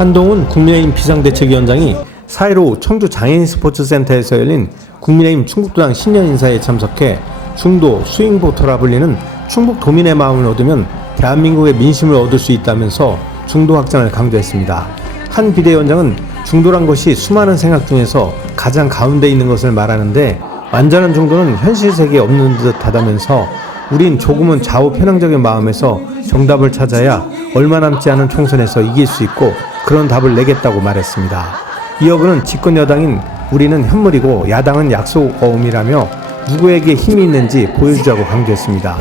한동훈 국민의힘 비상대책위원장이 4.15 청주장애인 스포츠센터에서 열린 국민의힘 충북도당 신년 인사에 참석해 중도 스윙보터라 불리는 충북 도민의 마음을 얻으면 대한민국의 민심을 얻을 수 있다면서 중도 확장을 강조했습니다. 한 비대위원장은 중도란 것이 수많은 생각 중에서 가장 가운데 있는 것을 말하는데 완전한 중도는 현실 세계에 없는 듯 하다면서 우린 조금은 좌우 편향적인 마음에서 정답을 찾아야 얼마 남지 않은 총선에서 이길 수 있고 그런 답을 내겠다고 말했습니다. 이어 그는 집권 여당인 우리는 현물이고 야당은 약속어음이라며 누구에게 힘이 있는지 보여주자고 강조했습니다.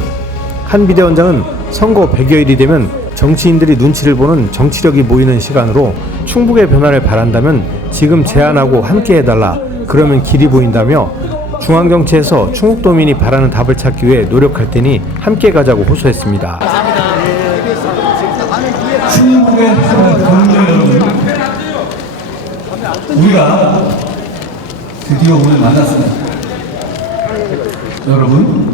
한 비대위원장은 선거 100여일이 되면 정치인들이 눈치를 보는 정치력이 모이는 시간으로 충북의 변화를 바란다면 지금 제안하고 함께 해달라, 그러면 길이 보인다며 중앙정치에서 충북도민이 바라는 답을 찾기 위해 노력할 테니 함께 가자고 호소했습니다. 충북의 동료 여러분, 우리가 드디어 오늘 만났습니다. 여러분,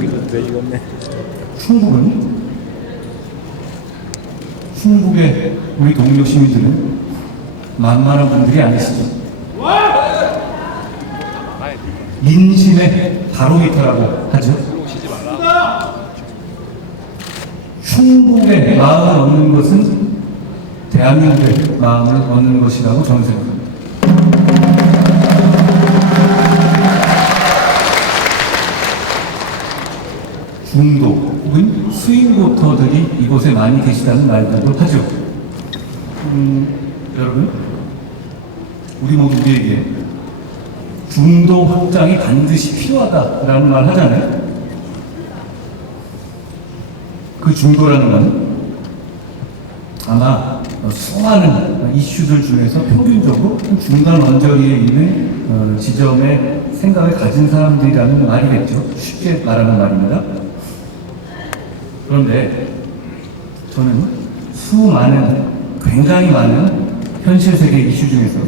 충북의 우리 동료 시민들은 만만한 분들이 아니시죠. 민심의 바로미터라고 하죠. 충북의 마음을 얻는 것은 대한민국의 마음을 얻는 것이라고 저는 생각합니다. 중도 혹은 스윙보터들이 이곳에 많이 계시다는 말들도 하죠. 여러분, 우리 모두 우리에게 중도 확장이 반드시 필요하다라는 말 하잖아요. 그 중도라는 건 아마 수많은 이슈들 중에서 평균적으로 중간 언저리에 있는 지점에 생각을 가진 사람들이라는 말이겠죠. 쉽게 말하는 말입니다. 그런데 저는 굉장히 많은 현실 세계 이슈 중에서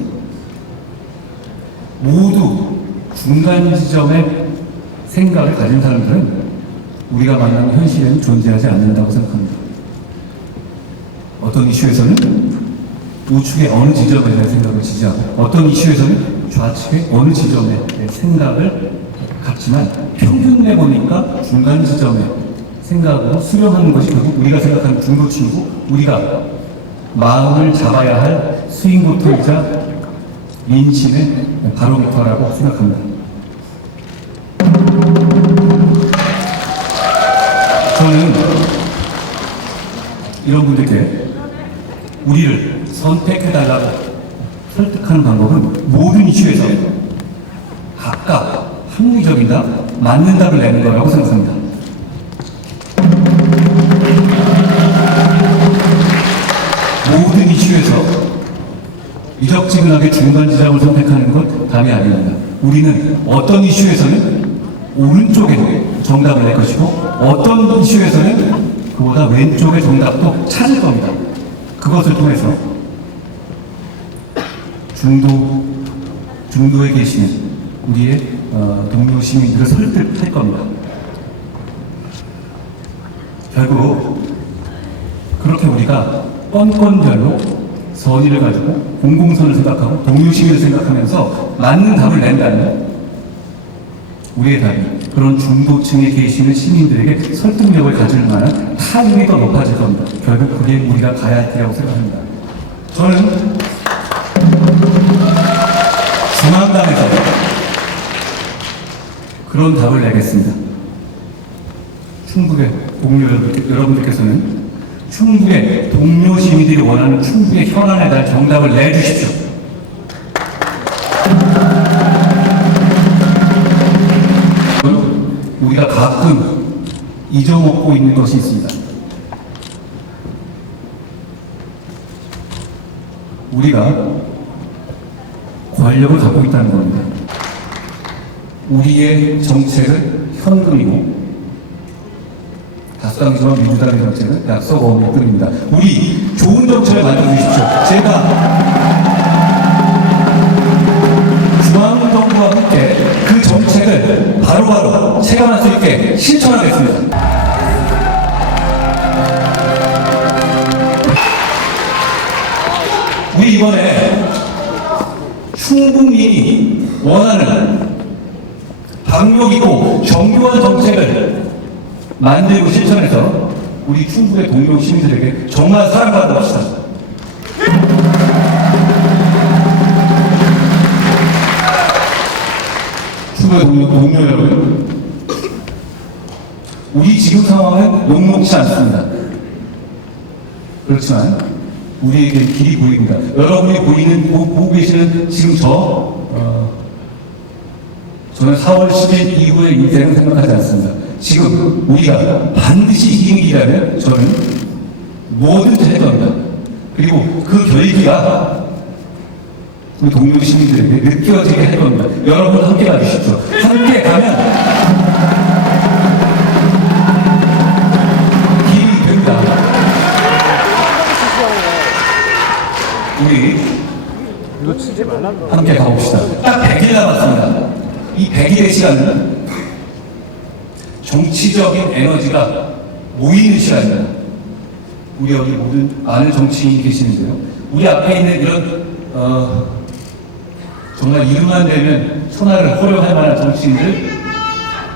모두 중간 지점에 생각을 가진 사람들은 우리가 만나는 현실에는 존재하지 않는다고 생각합니다. 어떤 이슈에서는 우측의 어느 지점에 대한 생각을 지지하고 어떤 이슈에서는 좌측의 어느 지점에 대한 생각을 갖지만 평균 내보니까 중간 지점에 생각으로 수렴하는 것이 결국 우리가 생각하는 중도층이고 우리가 마음을 잡아야 할 스윙보터이자 민심의 바로미터라고 생각합니다. 저는 이런 분들께 우리를 선택해달라고 설득하는 방법은 모든 이슈에서 각각 합리적이나 맞는 답을 내는 거라고 생각합니다. 모든 이슈에서 미적지근하게 중간 지점을 선택하는 건 답이 아닙니다. 우리는 어떤 이슈에서는 오른쪽에 정답을 낼 것이고 어떤 이슈에서는 그보다 왼쪽의 정답도 찾을 겁니다. 그것을 통해서 중도에 계시는 우리의 동료 시민들을 설득할 겁니다. 결국 그렇게 우리가 건건별로 선의를 가지고 공공선을 생각하고 동료 시민을 생각하면서 맞는 답을 낸다면 우리의 답이 그런 중도층에 계시는 시민들에게 설득력을 가질 만한 타임이 더 높아질 겁니다. 결국 그게 우리가 가야 할 길이라고 생각합니다. 저는 중앙당에서 그런 답을 내겠습니다. 충북의 동료 여러분들께서는 충북의 동료 시민들이 원하는 충북의 현안에 대한 정답을 내주십시오. 우리가 가끔 잊어먹고 있는 것이 있습니다. 우리가 권력을 갖고 있다는 겁니다. 우리의 정책은 현금이고 다수당이지만 민주당의 정책은 약속어음일 뿐입니다. 우리 좋은 정책을 만들어 주십시오. 제가 중앙정부와 함께 그 정책을 바로바로 체감할 수 있게 실천하겠습니다. 우리 이번에 충북민이 원하는 박력 있고 정교한 정책을 만들고 실천해서 우리 충북의 동료 시민들에게 정말 사랑받아 봅시다. 충북의 동료 여러분, 우리 지금 상황은 녹록지 않습니다. 그렇지만 우리에게 길이 보입니다. 여러분이 보고 계시는 지금 저는 4월 10일 이후의 인생은 생각하지 않습니다. 지금 우리가 반드시 이기는 길이라면 저는 뭐든지 할 겁니다. 그리고 그 결기가 우리 동료 시민들에게 느껴지게 할 겁니다. 여러분 함께 가주십시오. 함께 가면 길이 됩니다. 우리 함께 가봅시다. 딱 100일 남았습니다. 이 100일의 시간은 정치적인 에너지가 모이는 시간입니다. 우리 여기 모든 많은 정치인이 계시는데요. 우리 앞에 있는 이런 정말 이름만 대면 천하를 호령할 만한 정치인들,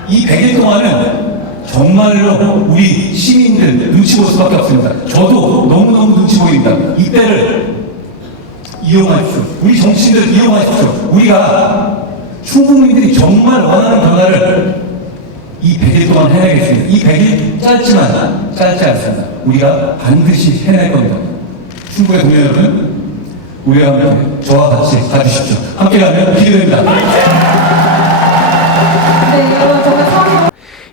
이 100일 동안은 정말로 우리 시민들 눈치 볼 수밖에 없습니다. 저도 너무너무 눈치 보입니다. 이때를 이용하십시오. 우리 정치인들 이용하십시오. 우리가 충북민들이 정말 원하는 변화를 이 100일 동안 해내겠습니다. 이 100일 짧지만 짧지 않습니다. 우리가 반드시 해낼 겁니다. 충북의 동료 여러분, 우리와 함께 저와 같이 가주십시오. 함께 가면 기대됩니다.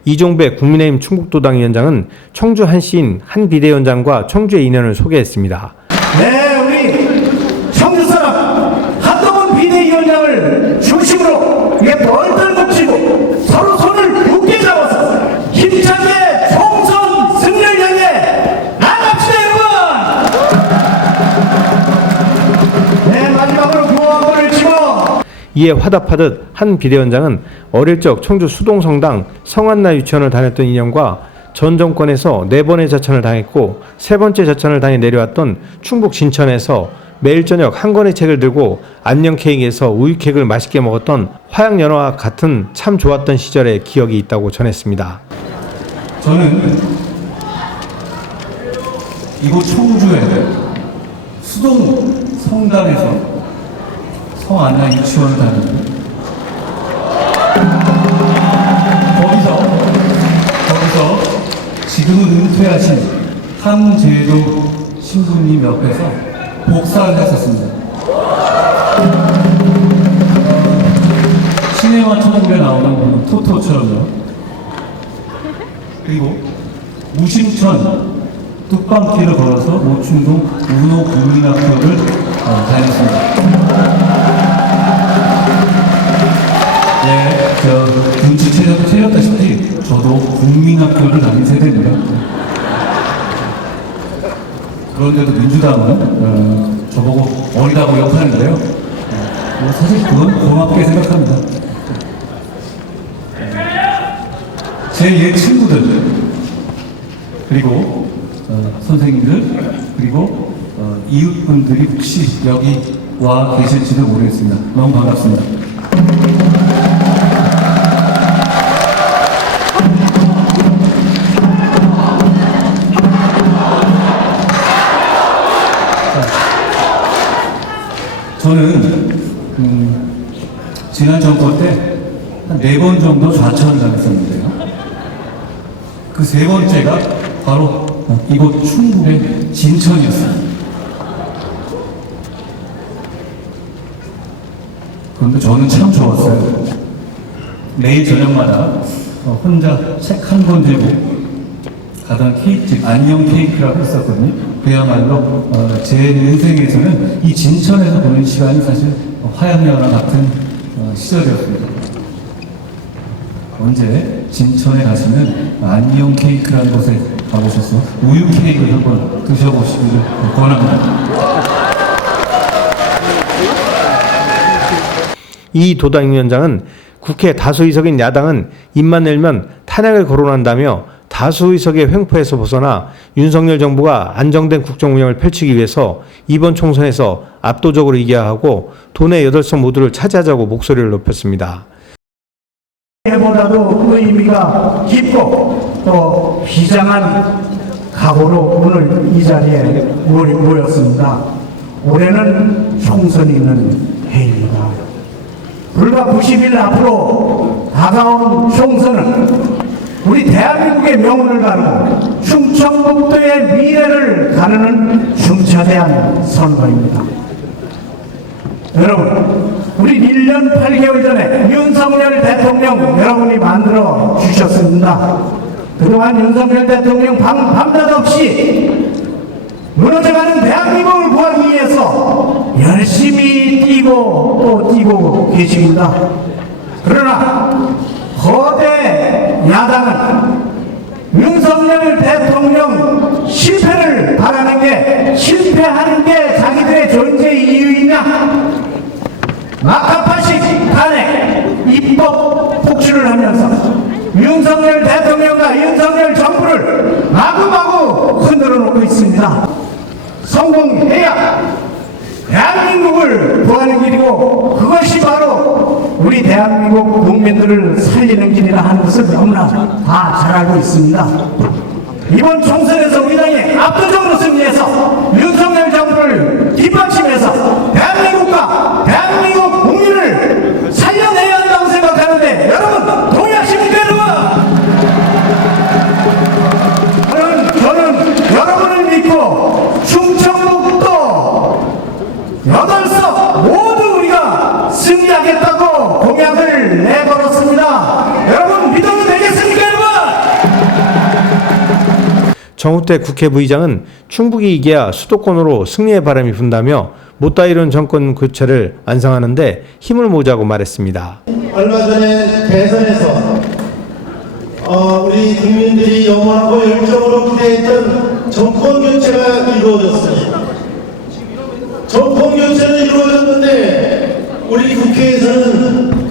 이종배 국민의힘 충북도당 위원장은 청주 한 시인 한 비대위원장과 청주의 인연을 소개했습니다. 네, 우리 청주 사람 한동훈 비대위원장을 중심으로 뻘뻘 뭉치고 서로 손을 굳게 잡아서 힘차게 총선 승리를 향해 나갑시다, 여러분. 네, 마지막으로 구호 한 번을 치고 이에 화답하듯 한 비대위원장은 어릴 적 청주 수동성당 성한나 유치원을 다녔던 인연과 전 정권에서 4번의 자천을 당했고 3번째 자천을 당해 내려왔던 충북 진천에서 매일 저녁 한 권의 책을 들고 안녕 케이크에서 우유 케이크를 맛있게 먹었던 화양연화와 같은 참 좋았던 시절의 기억이 있다고 전했습니다. 저는 이곳 청주의 수동 성당에서 성안나 유치원을 다녔는데 거기서 지금은 은퇴하신 함재도 신부님 옆에서 복사를 했었습니다. 신혜와 천국에 나오는 토토처럼요. 그리고 무심천 뚝방길을 걸어서 모충동 운호 국민학교를 다녔습니다. 네, 눈치채셨다시피 저도 국민학교를 다닌 세대입니다. 그런데도 민주당은 저보고 어리다고 욕하는데요. 사실 그건 고맙게 생각합니다. 제 옛 친구들, 그리고 선생님들, 그리고 이웃분들이 혹시 여기 와 계실지도 모르겠습니다. 너무 반갑습니다. 저는 지난 정권 때 한 4번 정도 좌천을 당했었는데요. 그 3번째가 바로 이곳 충북의 진천이었습니다. 그런데 저는 참 좋았어요. 매일 저녁마다 혼자 책 한 권 들고 가던 케이크집 안녕 케이크라고 했었거든요. 그야말로 제 인생에서는 이 진천에서 보낸 시간이 사실 화양연화 같은 시절이었습니다. 언제 진천에 가시면 안녕 케이크라는 곳에 가보셔서 우유 케이크를 한번 드셔보시기를 권합니다. 이 도당위원장은 국회 다수 의석인 야당은 입만 열면 탄핵을 거론한다며 다수 의석의 횡포에서 벗어나 윤석열 정부가 안정된 국정 운영을 펼치기 위해서 이번 총선에서 압도적으로 이겨야 하고 도내 8석 모두를 차지하자고 목소리를 높였습니다. 보다도 의미가 깊고 또 비장한 각오로 오늘 이 자리에 모였습니다. 올해는 총선이 있는 해입니다. 불과 90일 앞으로 다가온 총선은 우리 대한민국의 명운을 가르고 충청북도의 미래를 가르는 중차대한 선거입니다. 여러분, 우리 1년 8개월 전에 윤석열 대통령 여러분이 만들어 주셨습니다. 그동안 윤석열 대통령 밤낮 없이 무너져가는 대한민국을 구하기 위해서 열심히 뛰고 또 뛰고 계십니다. 그러나 거대 야당은 윤석열 대통령 실패를 바라는 게 실패하는 게 자기들의 존재 이유이냐, 마카파식 탄핵 입법 폭주를 하면서 윤석열 대통령과 윤석열 정부를 마구마구 흔들어 놓고 있습니다. 성공해야 대한민국을 구하는 길이고 그것이 바로 우리 대한민국 국민들을 살리는 길이라 하는 것을 너무나 다 잘 알고 있습니다. 이번 총선에서 우리 당이 압도적으로 승리해서 윤석열 정부를 뒷받침해서 대한민국과 대한민국 국민을 살려내야 한다고 생각하는데 여러분 동의하십니까? 여러분, 저는 여러분을 믿고 충청북도 8석 모두 우리가 승리하겠다고 공약을 내걸었습니다. 여러분 믿어도 되겠습니까, 여러분? 정우택 국회 부의장은 충북이 이겨야 수도권으로 승리의 바람이 분다며 못다 이룬 정권 교체를 완성하는데 힘을 모으자고 말했습니다. 얼마 전에 대선에서 우리 국민들이 영원하고 열정으로 기대했던 정권 교체가 이루어졌습니다. 정권 교체는 이루어졌는데 우리 국회에서는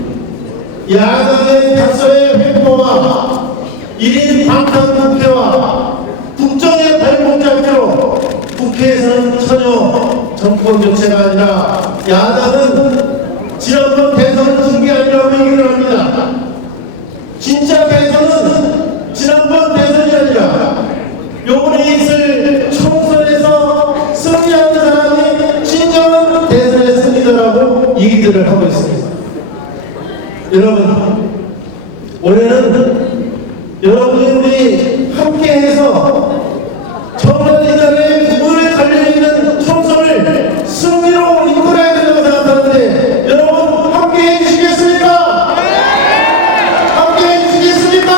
야당의 다수의 횡포와 1인 방탄국회와 국정의 발목잡기로 국회에서는 전혀 정권 교체가 아니라 야당은 지난번 대선을 진 게 아니라고 얘기를 합니다. 진짜 대선은 지난번 대선이 아니라 요번에 있을 총선에서 승리하는 사람이 진정한 대선의 승리자라고 얘기들을 하고 있습니다. 여러분, 올해는 여러분들이 함께해서 청년이들의 구분에 갈려있는 총선을 승리로 이끌어야 된다고 생각하는데 여러분 함께해 주시겠습니까? 함께해 주시겠습니까?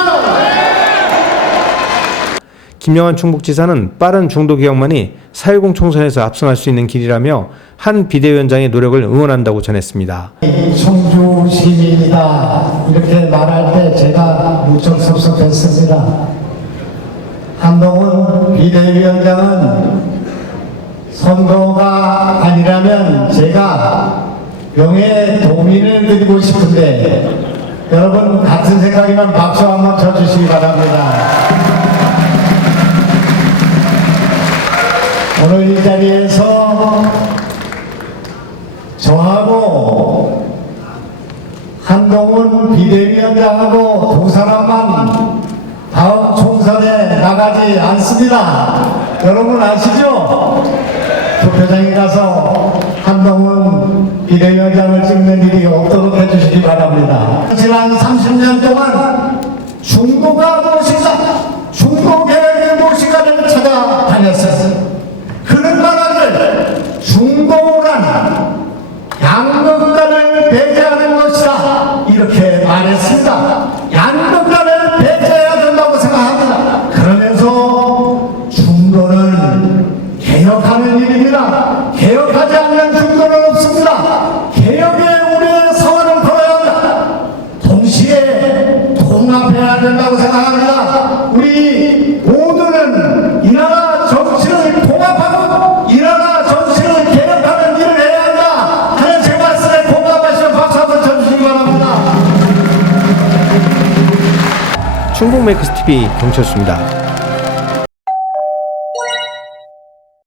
김영환 충북지사는 빠른 중도 개혁만이 4.10 총선에서 압승할 수 있는 길이라며 한 비대위원장의 노력을 응원한다고 전했습니다. 청주 시민이다 이렇게 말할 때 제가 무척 섭섭했습니다. 한동훈 비대위원장은 선거가 아니라면 제가 명예도민을 드리고 싶은데 여러분 같은 생각이면 박수 한번 쳐주시기 바랍니다. 오늘 이 자리에서 저하고 한동훈 비대위원장하고 두 사람만 다음 총선에 나가지 않습니다. 여러분 아시죠? 투표장에 가서 한동훈 비대위원장을 찍는 일이 없도록 해주시기 바랍니다. 지난 30년 동안 중도가 무엇인가, 중도개혁의 무엇인가를 찾아다녔었습니다. 그런 나라를 중도란 양극단을 배제하는 것이다 이렇게 말했습니다. 양극단을 배제해야 된다고 생각합니다. 그러면서 중도는 개혁하는 일입니다. 개혁하지 않는 중도는 없습니다. 개혁에 우리의 서원을 걸어야 한다. 동시에 통합해야 된다고 생각합니다. 우리 한국메이커스TV 경철수입니다.